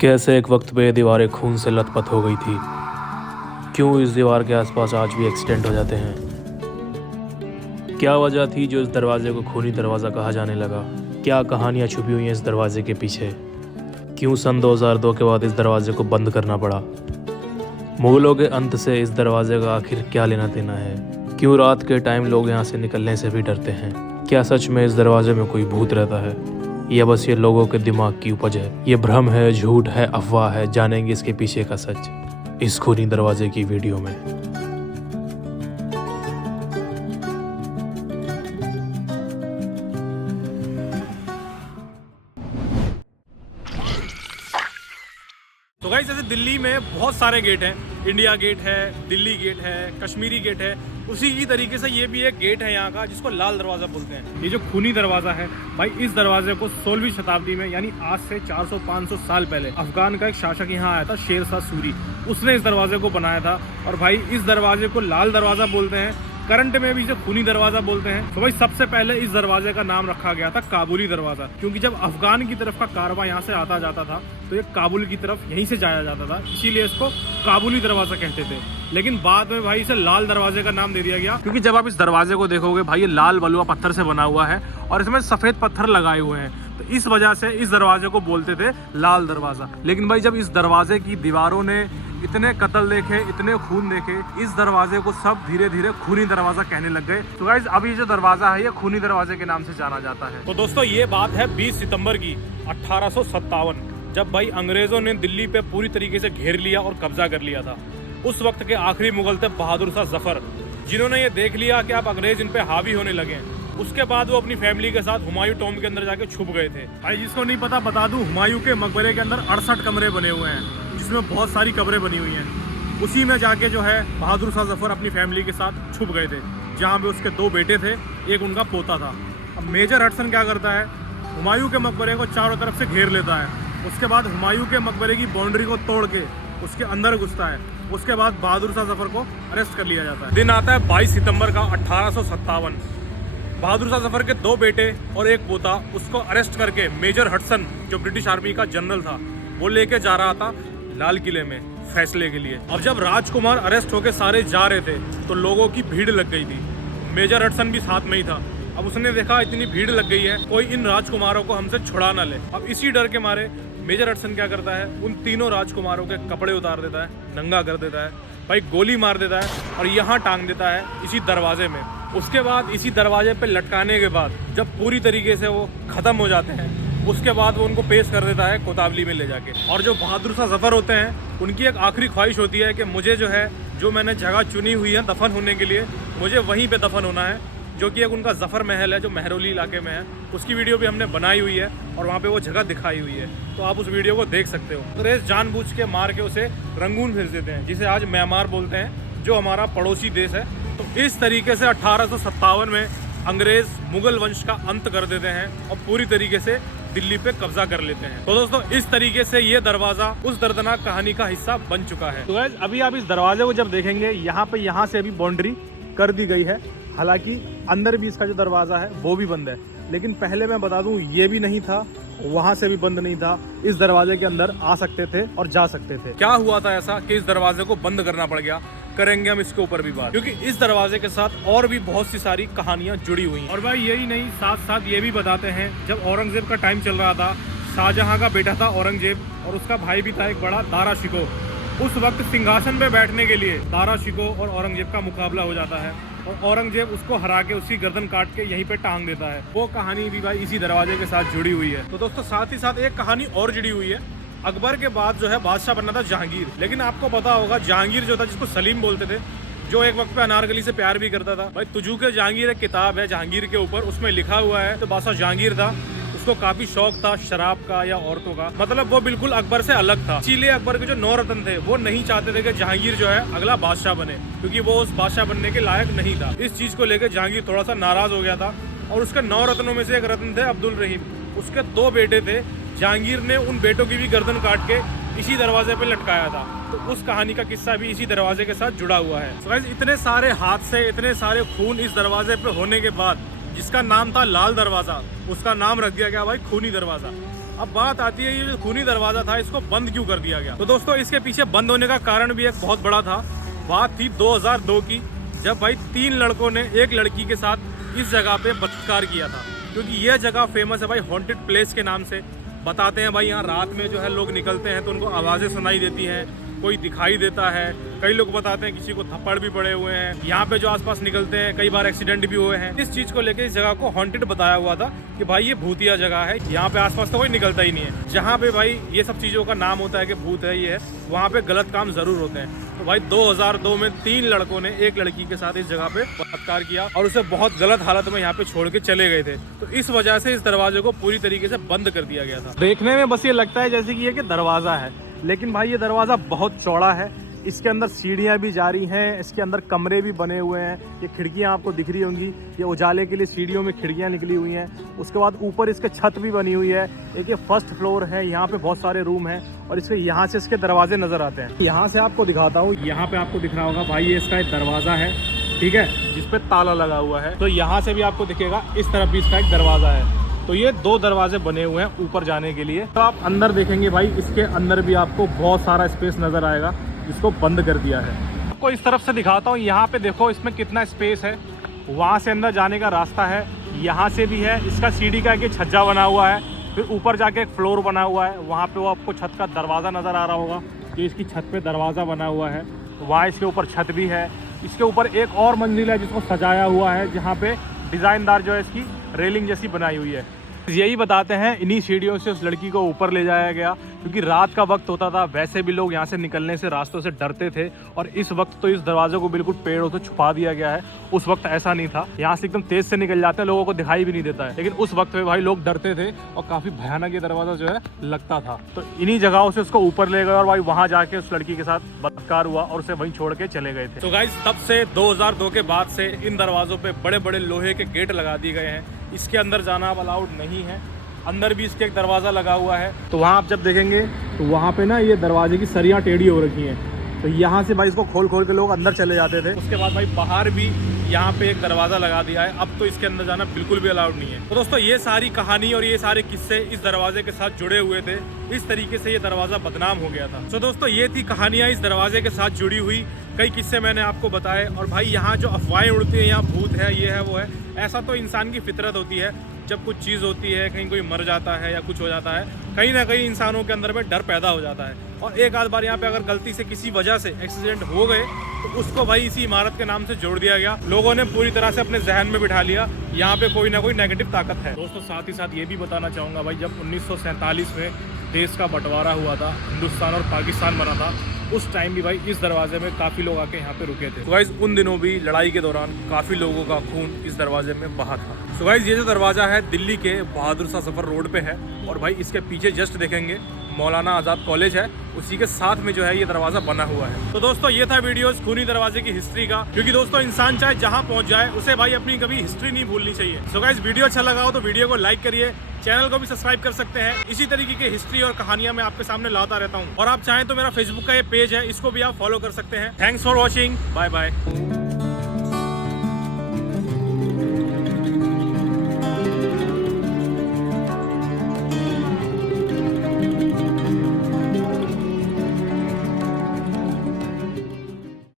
कैसे एक वक्त पे ये दीवारें खून से लथपथ हो गई थी। क्यों इस दीवार के आसपास आज भी एक्सीडेंट हो जाते हैं। क्या वजह थी जो इस दरवाजे को खूनी दरवाज़ा कहा जाने लगा। क्या कहानियाँ छुपी हुई हैं इस दरवाजे के पीछे। क्यों सन 2002 के बाद इस दरवाजे को बंद करना पड़ा। मुगलों के अंत से इस दरवाजे का आखिर क्या लेना देना है। क्यों रात के टाइम लोग यहाँ से निकलने से भी डरते हैं। क्या सच में इस दरवाजे में कोई भूत रहता है या बस ये लोगों के दिमाग की उपज है। ये भ्रम है, झूठ है, अफवाह है। जानेंगे इसके पीछे का सच इस खूनी दरवाजे की वीडियो में। तो गाइस जैसे दिल्ली में बहुत सारे गेट हैं, इंडिया गेट है, दिल्ली गेट है, कश्मीरी गेट है, उसी की तरीके से ये भी एक गेट है यहाँ का जिसको लाल दरवाज़ा बोलते हैं। ये जो खूनी दरवाज़ा है भाई, इस दरवाजे को 16वीं शताब्दी में यानी आज से 400-500 साल पहले अफगान का एक शासक यहाँ आया था, शेर शाह सूरी। उसने इस दरवाजे को बनाया था और भाई इस दरवाजे को लाल दरवाज़ा बोलते हैं। करंट में भी इसे खूनी दरवाज़ा बोलते हैं। तो भाई सबसे पहले इस दरवाजे का नाम रखा गया था काबुली दरवाज़ा, क्योंकि जब अफगान की तरफ का कारवां यहाँ से आता जाता था तो ये काबुल की तरफ यहीं से जाया जाता था, इसीलिए इसको काबुली दरवाज़ा कहते थे। लेकिन बाद में भाई इसे लाल दरवाजे का नाम दे दिया गया, क्योंकि जब आप इस दरवाजे को देखोगे भाई ये लाल बलुआ पत्थर से बना हुआ है और इसमें सफ़ेद पत्थर लगाए हुए हैं, तो इस वजह से इस दरवाजे को बोलते थे लाल दरवाज़ा। लेकिन भाई जब इस दरवाजे की दीवारों ने इतने कत्ल देखे, इतने खून देखे, इस दरवाजे को सब धीरे धीरे खूनी दरवाजा कहने लग गए। तो गाइस अभी जो दरवाजा है ये खूनी दरवाजे के नाम से जाना जाता है। तो दोस्तों ये बात है 20 सितंबर की 1857, जब भाई अंग्रेजों ने दिल्ली पे पूरी तरीके से घेर लिया और कब्जा कर लिया था। उस वक्त के आखिरी मुगल थे बहादुर शाह जफर, जिन्होंने ये देख लिया कि अब अंग्रेज इन पे हावी होने लगे। उसके बाद वो अपनी फैमिली के साथ हुमायूं टॉम्ब के अंदर जाके छुप गए थे। भाई जिसको नहीं पता बता दूं, हुमायूं के मकबरे के अंदर 68 कमरे बने हुए हैं, जिसमें बहुत सारी कब्रें बनी हुई हैं। उसी में जाके जो है बहादुर शाह जफर अपनी फैमिली के साथ छुप गए थे, जहाँ पे उसके 2 बेटे थे, एक उनका पोता था। अब मेजर हडसन क्या करता है, हुमायूं के मकबरे को चारों तरफ से घेर लेता है। उसके बाद हुमायूं के मकबरे की बाउंड्री को तोड़ के उसके अंदर घुसता है। उसके बाद बहादुर शाह जफर को अरेस्ट कर लिया जाता है। दिन आता है 22 सितंबर का 1857। बहादुर शाह जफर के 2 बेटे और एक पोता उसको अरेस्ट करके मेजर हडसन, जो ब्रिटिश आर्मी का जनरल था, वो लेके जा रहा था लाल किले में फैसले के लिए। अब जब राजकुमार अरेस्ट होके सारे जा रहे थे तो लोगों की भीड़ लग गई थी। मेजर हडसन भी साथ में ही था। अब उसने देखा इतनी भीड़ लग गई है, कोई इन राजकुमारों को हमसे छुड़ा ना ले। अब इसी डर के मारे मेजर हडसन क्या करता है, उन तीनों राजकुमारों के कपड़े उतार देता है, नंगा कर देता है, भाई गोली मार देता है और यहाँ टांग देता है इसी दरवाजे में। उसके बाद इसी दरवाजे पे लटकाने के बाद जब पूरी तरीके से वो ख़त्म हो जाते हैं, उसके बाद वो उनको पेश कर देता है कोतावली में ले जाके। और जो बहादुर शाह जफर होते हैं, उनकी एक आखिरी ख्वाहिश होती है कि मुझे जो है, जो मैंने जगह चुनी हुई है दफन होने के लिए, मुझे वहीं पे दफन होना है, जो कि एक उनका जफर महल है जो मेहरौली इलाके में है। उसकी वीडियो भी हमने बनाई हुई है और वहाँ पे वो जगह दिखाई हुई है, तो आप उस वीडियो को देख सकते हो। अंग्रेज जानबूझ के मार के उसे रंगून भेज देते हैं, जिसे आज म्यांमार बोलते हैं, जो हमारा पड़ोसी देश है। तो इस तरीके से 1857 में अंग्रेज मुगल वंश का अंत कर देते हैं और पूरी तरीके से दिल्ली पे कब्जा कर लेते हैं। तो दोस्तों इस तरीके से ये दरवाजा उस दर्दनाक कहानी का हिस्सा बन चुका है। तो गाइस अभी आप इस दरवाजे को जब देखेंगे, यहाँ से अभी बाउंड्री कर दी गई है। हालांकि अंदर भी इसका जो दरवाजा है वो भी बंद है, लेकिन पहले मैं बता दूं ये भी नहीं था, वहां से भी बंद नहीं था। इस दरवाजे के अंदर आ सकते थे और जा सकते थे। क्या हुआ था ऐसा कि इस दरवाजे को बंद करना पड़ गया, करेंगे हम इसके ऊपर भी बात, क्योंकि इस दरवाजे के साथ और भी बहुत सी सारी कहानियां जुड़ी हुई हैं। और भाई यही नहीं, साथ साथ ये भी बताते हैं, जब औरंगजेब का टाइम चल रहा था, शाहजहां का बेटा था औरंगजेब और उसका भाई भी था एक बड़ा दारा शिकोह। उस वक्त सिंहासन पे बैठने के लिए दारा शिकोह और औरंगजेब का मुकाबला हो जाता है और औरंगजेब उसको हरा के उसकी गर्दन काट के यहीं पे टांग देता है। वो कहानी भी भाई इसी दरवाजे के साथ जुड़ी हुई है। तो दोस्तों साथ ही साथ एक कहानी और जुड़ी हुई है। अकबर के बाद जो है बादशाह बनना था जहांगीर, लेकिन आपको पता होगा जहांगीर जो था, जिसको सलीम बोलते थे, जो एक वक्त पे अनारकली से प्यार भी करता था। भाई तुजू के जहांगीर एक किताब है जहांगीर के ऊपर, उसमें लिखा हुआ है तो बादशाह जहांगीर था, उसको काफी शौक था शराब का या औरतों का, मतलब वो बिल्कुल अकबर से अलग था। इसीलिए अकबर के जो 9 रत्न थे वो नहीं चाहते थे कि जहांगीर जो है अगला बादशाह बने, क्योंकि वो उस बादशाह बनने के लायक नहीं था। इस चीज को लेकर जहांगीर थोड़ा सा नाराज हो गया था और उसके 9 रत्नों में से एक रत्न थे अब्दुल रहीम। उसके 2 बेटे थे, जहांगीर ने उन बेटों की भी गर्दन काट के इसी दरवाजे पे लटकाया था। तो उस कहानी का किस्सा भी इसी दरवाजे के साथ जुड़ा हुआ है। तो गाइस इतने सारे हादसे, इतने सारे खून इस दरवाजे पे होने के बाद जिसका नाम था लाल दरवाजा, उसका नाम रख दिया गया भाई खूनी दरवाजा। अब बात आती है ये जो खूनी दरवाजा था इसको बंद क्यों कर दिया गया। तो दोस्तों इसके पीछे बंद होने का कारण भी एक बहुत बड़ा था। बात थी 2002 की, जब भाई 3 लड़कों ने एक लड़की के साथ इस जगह पे बलात्कार किया था। क्योंकि यह जगह फेमस है भाई हॉन्टेड प्लेस के नाम से। बताते हैं भाई यहाँ रात में जो है लोग निकलते हैं तो उनको आवाज़ें सुनाई देती हैं, कोई दिखाई देता है। कई लोग बताते हैं किसी को थप्पड़ भी पड़े हुए हैं। यहाँ पे जो आसपास निकलते हैं कई बार एक्सीडेंट भी हुए हैं। इस चीज़ को लेकर इस जगह को हॉन्टेड बताया हुआ था कि भाई ये भूतिया जगह है, यहाँ पे आसपास तो कोई निकलता ही नहीं है। जहाँ पे भाई ये सब चीज़ों का नाम होता है कि भूत है ये है, वहाँ पे गलत काम ज़रूर होते हैं। तो भाई 2002 में 3 लड़कों ने एक लड़की के साथ इस जगह पे बलात्कार किया और उसे बहुत गलत हालत में यहाँ पे छोड़ के चले गए थे। तो इस वजह से इस दरवाजे को पूरी तरीके से बंद कर दिया गया था। देखने में बस ये लगता है जैसे कि ये दरवाज़ा है, लेकिन भाई ये दरवाज़ा बहुत चौड़ा है। इसके अंदर सीढ़ियाँ भी जा रही हैं, इसके अंदर कमरे भी बने हुए हैं। ये खिड़कियाँ आपको दिख रही होंगी, ये उजाले के लिए सीढ़ियों में खिड़कियाँ निकली हुई हैं। उसके बाद ऊपर इसके छत भी बनी हुई है। एक ये फर्स्ट फ्लोर है, यहाँ पे बहुत सारे रूम हैं और इसके यहाँ से इसके दरवाजे नज़र आते हैं। यहाँ से आपको दिखाता हूँ, यहाँ पे आपको दिख रहा होगा भाई ये इसका एक दरवाज़ा है, ठीक है, जिसपे ताला लगा हुआ है। तो यहाँ से भी आपको दिखेगा इस तरफ भी इसका एक दरवाज़ा है। तो ये 2 दरवाजे बने हुए हैं ऊपर जाने के लिए। तो आप अंदर देखेंगे भाई इसके अंदर भी आपको बहुत सारा स्पेस नज़र आएगा, जिसको बंद कर दिया है। आपको इस तरफ से दिखाता हूँ, यहाँ पे देखो इसमें कितना स्पेस है। वहाँ से अंदर जाने का रास्ता है, यहाँ से भी है। इसका सीढ़ी का एक छज्जा बना हुआ है, फिर ऊपर जाके एक फ्लोर बना हुआ है। वहाँ पे वो आपको छत का दरवाज़ा नज़र आ रहा होगा, ये इसकी छत पे दरवाज़ा बना हुआ है। वहाँ इसके ऊपर छत भी है। इसके ऊपर एक और मंजिल है जिसको सजाया हुआ है, जहाँ पे डिज़ाइनदार जो है इसकी रेलिंग जैसी बनाई हुई है। यही बताते हैं इन्हीं सीढ़ियों से उस लड़की को ऊपर ले जाया गया, क्योंकि रात का वक्त होता था। वैसे भी लोग यहाँ से निकलने से रास्तों से डरते थे और इस वक्त तो इस दरवाजे को बिल्कुल पेड़ों से छुपा दिया गया है। उस वक्त ऐसा नहीं था, यहाँ से एकदम तेज से निकल जाते हैं, लोगों को दिखाई भी नहीं देता है। लेकिन उस वक्त में भाई लोग डरते थे और काफ़ी भयानक ये दरवाज़ा जो है लगता था। तो इन्हीं जगहों से उसको ऊपर ले गए और भाई वहाँ जाके उस लड़की के साथ बलात्कार हुआ और उसे वहीं छोड़ के चले गए थे। तो गाइस तब से 2002 के बाद से इन दरवाज़ों पर बड़े बड़े लोहे के गेट लगा दिए गए हैं। इसके अंदर जाना अब अलाउड नहीं है। अंदर भी इसके एक दरवाज़ा लगा हुआ है। तो वहाँ आप जब देखेंगे तो वहाँ पे ना ये दरवाजे की सरियाँ टेढ़ी हो रखी हैं। तो यहाँ से भाई इसको खोल खोल के लोग अंदर चले जाते थे। उसके बाद भाई बाहर भी यहाँ पे एक दरवाज़ा लगा दिया है। अब तो इसके अंदर जाना बिल्कुल भी अलाउड नहीं है। तो दोस्तों ये सारी कहानी और ये सारे किस्से इस दरवाजे के साथ जुड़े हुए थे। इस तरीके से ये दरवाज़ा बदनाम हो गया था। तो दोस्तों ये थी कहानियाँ इस दरवाजे के साथ जुड़ी हुई। कई किस्से मैंने आपको बताए। और भाई यहाँ जो अफवाहें उड़ती हैं, यहाँ भूत है, ये है, वो है, ऐसा तो इंसान की फितरत होती है। जब कुछ चीज़ होती है, कहीं कोई मर जाता है या कुछ हो जाता है, कहीं ना कहीं इंसानों के अंदर में डर पैदा हो जाता है। और एक आध बार यहाँ पे अगर गलती से किसी वजह से एक्सीडेंट हो गए तो उसको भाई इसी इमारत के नाम से जोड़ दिया गया। लोगों ने पूरी तरह से अपने जहन में बिठा लिया यहाँ पे कोई ना कोई नेगेटिव ताकत है। दोस्तों साथ ही साथ ये भी बताना चाहूँगा भाई, जब 1947 में देश का बंटवारा हुआ था, हिंदुस्तान और पाकिस्तान बना था, उस टाइम भी भाई इस दरवाजे में काफ़ी लोग आके यहाँ पे रुके थे। तो गाइस उन दिनों भी लड़ाई के दौरान काफ़ी लोगों का खून इस दरवाजे में बहा था। तो गाइस ये जो दरवाज़ा है दिल्ली के बहादुर शाह जफर रोड पे है और भाई इसके पीछे जस्ट देखेंगे मौलाना आज़ाद कॉलेज है, उसी के साथ में जो है ये दरवाज़ा बना हुआ है। तो दोस्तों ये था वीडियो खूनी दरवाजे की हिस्ट्री का, क्योंकि दोस्तों इंसान चाहे जहाँ पहुँच जाए उसे भाई अपनी कभी हिस्ट्री नहीं भूलनी चाहिए। सो गाइस वीडियो अच्छा लगा हो तो वीडियो को लाइक करिए, चैनल को भी सब्सक्राइब कर सकते हैं। इसी तरीके की हिस्ट्री और कहानियां मैं आपके सामने लाता रहता हूँ। और आप चाहें तो मेरा फेसबुक का ये पेज है, इसको भी आप फॉलो कर सकते हैं। Thanks for watching, bye bye.